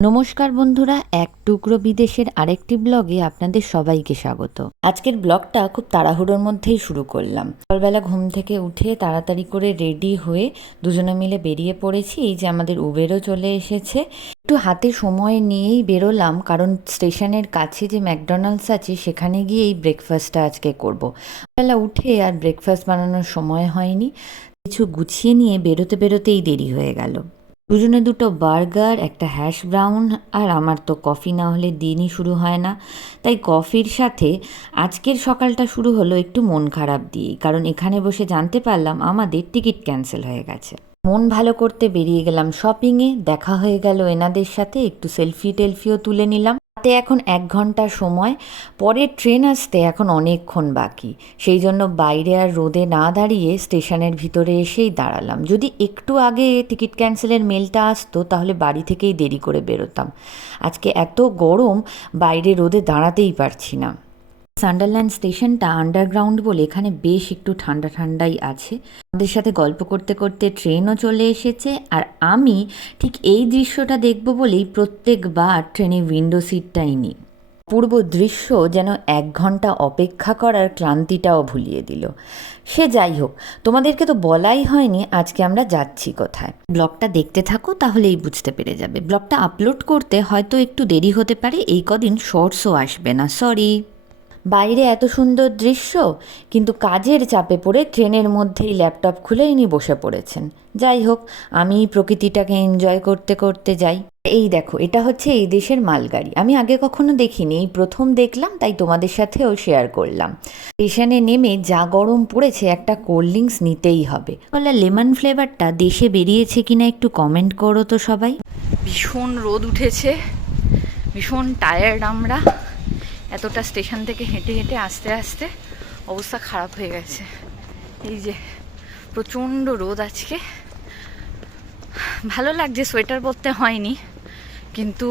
নমস্কার বন্ধুরা, এক টুকরো বিদেশের আরেকটি ব্লগে আপনাদের সবাইকে স্বাগত। আজকের ব্লগটা খুব তাড়াহুড়োর মধ্যেই শুরু করলাম। সকালবেলা ঘুম থেকে উঠে তাড়াতাড়ি করে রেডি হয়ে দুজনে মিলে বেরিয়ে পড়েছি। এই যে আমাদের উবেরও চলে এসেছে। একটু হাতে সময় নিয়েই বেরোলাম, কারণ স্টেশনের কাছে যে ম্যাকডোনাল্ডস আছে সেখানে গিয়ে এই ব্রেকফাস্টটা আজকে করব। বেলা উঠে আর ব্রেকফাস্ট বানানোর সময় হয়নি। কিছু গুছিয়ে নিয়ে বেরোতে বেরোতেই দেরি হয়ে গেল। দুজনে দুটো বার্গার, একটা হ্যাশ ব্রাউন, আর আমার তো কফি না হলে দিনই শুরু হয় না। তাই কফির সাথে আজকের সকালটা শুরু হলো একটু মন খারাপ দিয়েই, কারণ এখানে বসে জানতে পারলাম আমাদের টিকিট ক্যান্সেল হয়ে গেছে। মন ভালো করতে বেরিয়ে গেলাম শপিংয়ে। দেখা হয়ে গেল এনাদের সাথে, একটু সেলফি টেলফিও তুলে নিলাম। হাতে এখন 1 ঘন্টা সময়, পরের ট্রেন আসতে এখন অনেকক্ষণ বাকি। সেই জন্য বাইরে আর রোদে না দাঁড়িয়ে স্টেশনের ভিতরে এসেই দাঁড়ালাম। যদি একটু আগে টিকিট ক্যান্সেলের মেলটা আসতো তাহলে বাড়ি থেকেই দেরি করে বেরোতাম। আজকে এত গরম, বাইরে রোদে দাঁড়াতেই পারছি না। সান্ডারল্যান্ড স্টেশনটা আন্ডারগ্রাউন্ড বলে এখানে বেশ একটু ঠান্ডা ঠান্ডাই আছে। আমাদের সাথে গল্প করতে করতে ট্রেনও চলে এসেছে, আর আমি ঠিক এই দৃশ্যটা দেখব বলেই প্রত্যেকবার ট্রেনে উইন্ডো সিটটাই নিই। পূর্ব দৃশ্য যেন 1 ঘন্টা অপেক্ষা করার ক্লান্তিটাও ভুলিয়ে দিল। সে যাই হোক, তোমাদেরকে তো বলাই হয়নি আজকে আমরা যাচ্ছি কোথায়। ব্লগটা দেখতে থাকো, তাহলেই বুঝতে পেরে যাবে। ব্লগটা আপলোড করতে হয়তো একটু দেরি হতে পারে, এই কদিন শর্টসও আসবে না, সরি। বাইরে এত সুন্দর দৃশ্য, কিন্তু কাজের চাপে পড়ে ট্রেনের মধ্যেই ল্যাপটপ খুলে ইনি বসে পড়েছেন। যাই হোক, আমি প্রকৃতিটাকে এনজয় করতে করতে যাই। এই দেখো, এটা হচ্ছে এই দেশের মালগাড়ি। আমি আগে কখনো দেখিনি, এই প্রথম দেখলাম, তাই তোমাদের সাথেও শেয়ার করলাম। স্টেশনে নেমে যা গরম পড়েছে, একটা কোল্ড ড্রিঙ্কস নিতেই হবে। বলে লেমন ফ্লেভারটা দেশে বেরিয়েছে কিনা একটু কমেন্ট করো তো সবাই। ভীষণ রোদ উঠেছে, ভীষণ টায়ার্ড আমরা। এতটা স্টেশন থেকে হেঁটে হেঁটে আস্তে আস্তে অবস্থা খারাপ হয়ে গেছে। এই যে প্রচণ্ড রোদ আজকে। ভালো লাগছে, সোয়েটার পরতে হয়নি, কিন্তু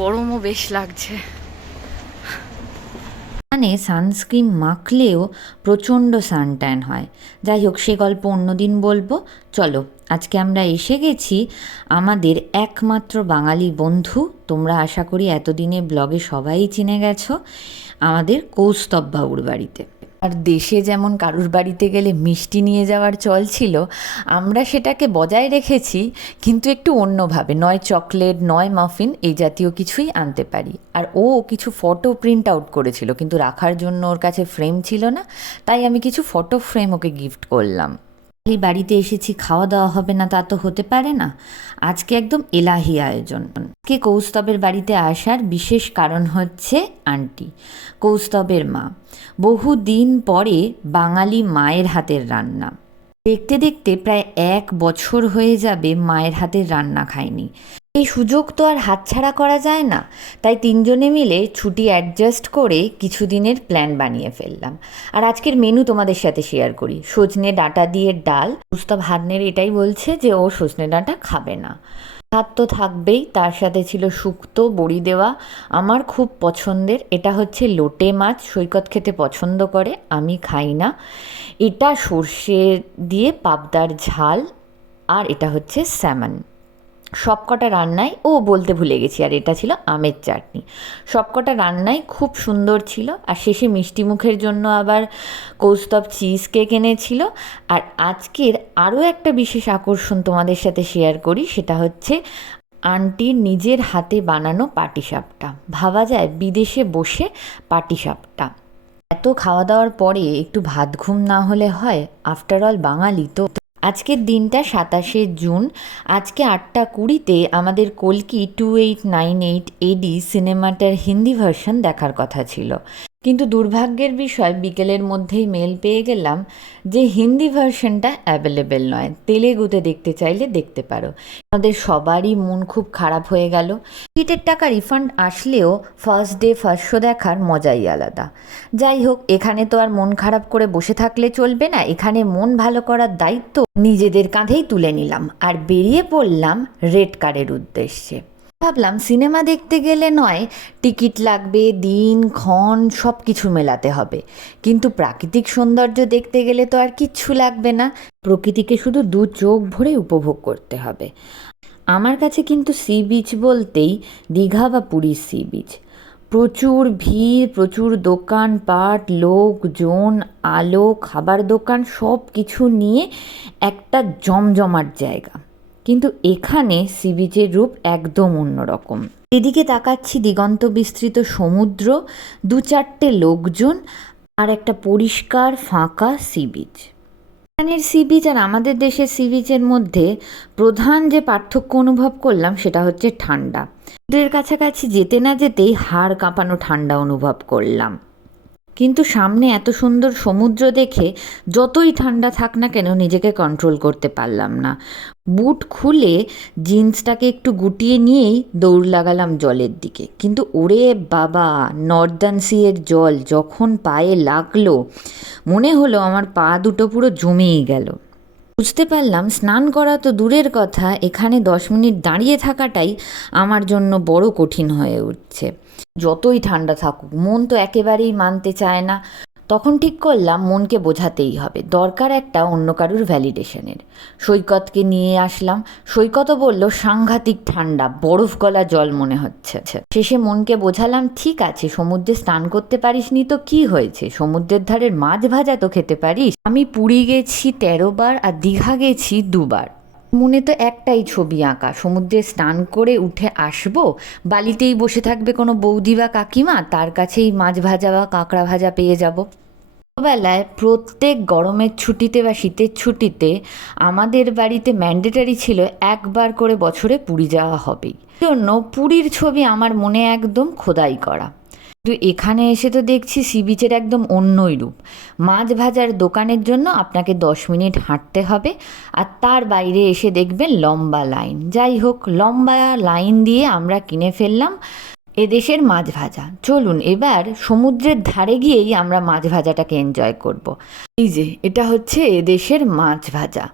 গরমও বেশ লাগছে। মানে সানস্ক্রিন মাখলেও প্রচণ্ড সানট্যান হয়। যাই হোক, সে গল্প অন্যদিন বলবো। চলো, আজকে আমরা এসে গেছি আমাদের একমাত্র বাঙালি বন্ধু, তোমরা আশা করি এতদিনে ব্লগে সবাই চিনে গেছো, আমাদের কৌস্তব বাবুর বাড়িতে। আর দেশে যেমন কারুর বাড়িতে গেলে মিষ্টি নিয়ে যাওয়ার চল ছিল, আমরা সেটাকে বজায় রেখেছি, কিন্তু একটু অন্যভাবে। নয় চকলেট, নয় মাফিন, এই জাতীয় কিছুই আনতে পারি। আর ও কিছু ফটো প্রিন্ট আউট করেছিল, কিন্তু রাখার জন্য ওর কাছে ফ্রেম ছিল না, তাই আমি কিছু ফটো ফ্রেম ওকে গিফট করলাম। এই বাড়িতে এসেছি, খাওয়া দাওয়া হবে না তা তো হতে পারে না। আজকে একদম এলাহি আয়োজন। আজকে কৌস্তবের বাড়িতে আসার বিশেষ কারণ হচ্ছে আন্টি, কৌস্তবের মা। বহুদিন পরে বাঙালি মায়ের হাতের রান্না। দেখতে দেখতে প্রায় 1 বছর হয়ে যাবে মায়ের হাতের রান্না খাইনি। এই সুযোগ তো আর হাতছাড়া করা যায় না, তাই তিনজনে মিলে ছুটি অ্যাডজাস্ট করে কিছুদিনের প্ল্যান বানিয়ে ফেললাম। আর আজকের মেনু তোমাদের সাথে শেয়ার করি। সজনে ডাঁটা দিয়ে ডাল। কৌস্তব হাত নেড়ে এটাই বলছে যে ও সজনে ডাঁটা খাবে না। ভাত তো থাকবেই, তার সাথে ছিল শুক্তো বড়ি দেওয়া, আমার খুব পছন্দের। এটা হচ্ছে লোটে মাছ, সৈকত খেতে পছন্দ করে, আমি খাই না। এটা সর্ষে দিয়ে পাবদার ঝাল, আর এটা হচ্ছে স্যামন। সবকটা রান্নাই বলতে ভুলে গেছি, আর এটা ছিল আমের চাটনি। সবকটা রান্নাই খুব সুন্দর ছিল। আর শেষে মিষ্টি মুখের জন্য আবার কৌস্তব চিজ কেক এনেছিল। আর আজকের আরও একটা বিশেষ আকর্ষণ তোমাদের সাথে শেয়ার করি, সেটা হচ্ছে আন্টির নিজের হাতে বানানো পাটিসাপটা। ভাবা যায় বিদেশে বসে পাটিসাপটা। এত খাওয়া দাওয়ার পরে একটু ভাত ঘুম না হলে হয়? আফটার অল বাঙালি তো। আজকের দিনটা 27শে জুন। আজকে 8টা 20-তে আমাদের কল্কি 2898 এডি সিনেমাটার হিন্দি ভার্সন দেখার কথা ছিল, কিন্তু দুর্ভাগ্যের বিষয় বিকেলের মধ্যেই মেল পেয়ে গেলাম যে হিন্দি ভার্সনটা অ্যাভেলেবেল নয়। তেলেগুতে দেখতে চাইলে দেখতে পারো। আমাদের সবারই মন খুব খারাপ হয়ে গেল। টিকিটের টাকা রিফান্ড আসলেও ফার্স্ট ডে ফার্স্ট শো দেখার মজাই আলাদা। যাই হোক, এখানে তো আর মন খারাপ করে বসে থাকলে চলবে না, এখানে মন ভালো করার দায়িত্ব নিজেদের কাঁধেই তুলে নিলাম আর বেরিয়ে পড়লাম রেড কারের উদ্দেশ্যে। ভাবলাম সিনেমা দেখতে গেলে নয় টিকিট লাগবে, দিন ক্ষণ সব কিছু মেলাতে হবে, কিন্তু প্রাকৃতিক সৌন্দর্য দেখতে গেলে তো আর কিচ্ছু লাগবে না। প্রকৃতিকে শুধু 2 চোখ ভরে উপভোগ করতে হবে। আমার কাছে কিন্তু সি বিচ বলতেই দীঘা বা পুরীর সি বিচ। প্রচুর ভিড়, প্রচুর দোকানপাট, লোকজন, আলো, খাবার দোকান সব কিছু নিয়ে একটা জমজমাট জায়গা। কিন্তু এখানে সি বিচের রূপ একদম অন্যরকম। এদিকে তাকাচ্ছি দিগন্ত বিস্তৃত সমুদ্র, 2-4টে লোকজন আর একটা পরিষ্কার ফাঁকা সি বিচ। এখানের সি বিচ আর আমাদের দেশের সি বিচের মধ্যে প্রধান যে পার্থক্য অনুভব করলাম সেটা হচ্ছে ঠান্ডা। সমুদ্রের কাছাকাছি যেতে না যেতেই হাড় কাঁপানো ঠান্ডা অনুভব করলাম। কিন্তু সামনে এত সুন্দর সমুদ্র দেখে যতই ঠান্ডা থাক না কেন নিজেকে কন্ট্রোল করতে পারলাম না। বুট খুলে জিন্সটাকে একটু গুটিয়ে নিয়েই দৌড় লাগালাম জলের দিকে। কিন্তু ওরে বাবা, নর্দার্ন সিয়ের জল যখন পায়ে লাগলো মনে হলো আমার পা দুটো পুরো জমেই গেল। বুঝতে পারলাম স্নান করা তো দূরের কথা, এখানে 10 মিনিট দাঁড়িয়ে থাকাটাই আমার জন্য বড় কঠিন হয়ে উঠছে। যতই ঠান্ডা থাকুক মন তো একেবারেই মানতে চায় না। তখন ঠিক করলাম মনকে বোঝাতেই হবে, দরকার একটা অন্য কারুর ভ্যালিডেশনের। সৈকতকে নিয়ে আসলাম। সৈকতও বলল সাংঘাতিক ঠান্ডা, বরফ গলা জল মনে হচ্ছে। শেষে মনকে বোঝালাম ঠিক আছে, সমুদ্রে স্নান করতে পারিসনি তো কি হয়েছে, সমুদ্রের ধারের মাছ ভাজা তো খেতে পারিস। আমি পুরী গেছি 13 বার আর দীঘা গেছি 2 বার। মনে তো একটাই ছবি আঁকা, সমুদ্রে স্নান করে উঠে আসবো, বালিতেই বসে থাকবে কোনো বৌদি বা কাকিমা, তার কাছেই মাছ ভাজা বা কাঁকড়া ভাজা পেয়ে যাব। ছোটোবেলায় প্রত্যেক গরমের ছুটিতে বা শীতের ছুটিতে আমাদের বাড়িতে ম্যান্ডেটারি ছিল একবার করে বছরে পুরী যাওয়া হবেই। জন্য পুরীর ছবি আমার মনে একদম খোদাই করা। কিন্তু এখানে এসে তো দেখছি সি বিচের একদম অন্যই রূপ। মাছ ভাজার দোকানের জন্য আপনাকে 10 মিনিট হাঁটতে হবে, আর তার বাইরে এসে দেখবেন লম্বা লাইন। যাই হোক, লম্বা লাইন দিয়ে আমরা কিনে ফেললাম এদেশের মাছ ভাজা। চলুন এবার সমুদ্রের ধারে গিয়েই আমরা মাছ ভাজাটাকে এনজয় করব। এই যে এটা হচ্ছে এদেশের মাছ ভাজা।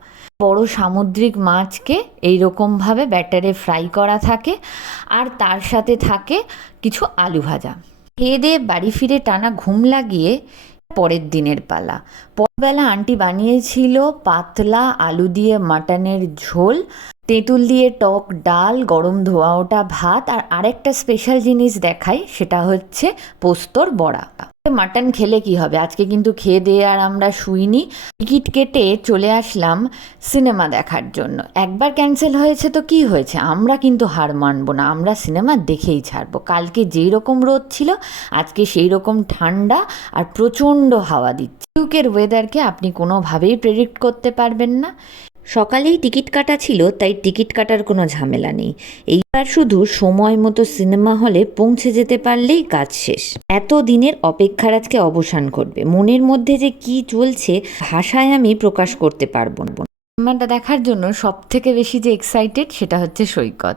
বড় সামুদ্রিক মাছকে এইরকমভাবে ব্যাটারে ফ্রাই করা থাকে, আর তার সাথে থাকে কিছু আলু ভাজা। খেয়ে দিয়ে বাড়ি ফিরে টানা ঘুম লাগিয়ে পরের দিনের পালা। পরবেলা আন্টি বানিয়েছিল পাতলা আলু দিয়ে মাটনের ঝোল, তেঁতুল দিয়ে টক ডাল, গরম ধোয়া ওঠা ভাত, আর আরেকটা স্পেশাল জিনিস দেখাই, সেটা হচ্ছে পোস্তর বড়া। মাটন খেলে কি হবে, আজকে কিন্তু খেয়ে দিয়ে আর আমরা শুইনি। টিকিট কেটে চলে আসলাম সিনেমা দেখার জন্য। একবার ক্যান্সেল হয়েছে তো কি হয়েছে, আমরা কিন্তু হার মানব না, আমরা সিনেমা দেখেই ছাড়বো। কালকে যেই রকম রোদ ছিল আজকে সেই রকম ঠান্ডা আর প্রচণ্ড হাওয়া দিচ্ছে। ইউকের ওয়েদারকে আপনি কোনোভাবেই প্রেডিক্ট করতে পারবেন না। সকালেই টিকিট কাটা ছিল, তাই টিকিট কাটার কোনো ঝামেলা নেই। এইবার শুধু সময় মতো সিনেমা হলে পৌঁছে যেতে পারলেই কাজ শেষ। এত দিনের অপেক্ষার আজকে অবসান ঘটবে। মনের মধ্যে যে কি চলছে ভাষায় আমি প্রকাশ করতে পারবো না। সিনেমাটা দেখার জন্য সব থেকে বেশি যে এক্সাইটেড সেটা হচ্ছে সৈকত।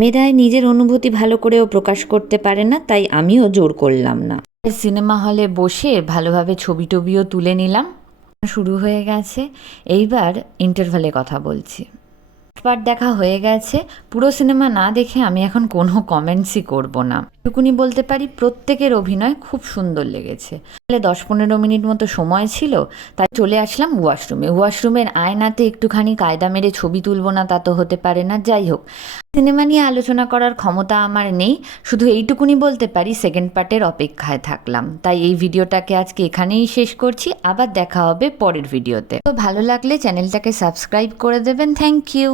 মেয়েরায় নিজের অনুভূতি ভালো করেও প্রকাশ করতে পারে না, তাই আমিও জোর করলাম না। সিনেমা হলে বসে ভালোভাবে ছবি টবিও তুলে নিলাম। শুরু হয়ে গেছে, এইবার ইন্টারভ্যালে কথা বলছি। পার্ট দেখা হয়ে গেছে। পুরো সিনেমা না দেখে আমি এখন কোনো কমেন্টসই করব না। এটুকুনি বলতে পারি প্রত্যেকের অভিনয় খুব সুন্দর লেগেছে। তাহলে 10-15 মিনিট মতো সময় ছিল, তাই চলে আসলাম ওয়াশরুমে। ওয়াশরুমের আয়নাতে একটুখানি কায়দা মেরে ছবি তুলব না তা তো হতে পারে না। যাই হোক, সিনেমা নিয়ে আলোচনা করার ক্ষমতা আমার নেই, শুধু এইটুকুনি বলতে পারি সেকেন্ড পার্টের অপেক্ষায় থাকলাম। তাই এই ভিডিওটাকে আজকে এখানেই শেষ করছি, আবার দেখা হবে পরের ভিডিওতে। তো ভালো লাগলে চ্যানেলটাকে সাবস্ক্রাইব করে দেবেন। Thank you.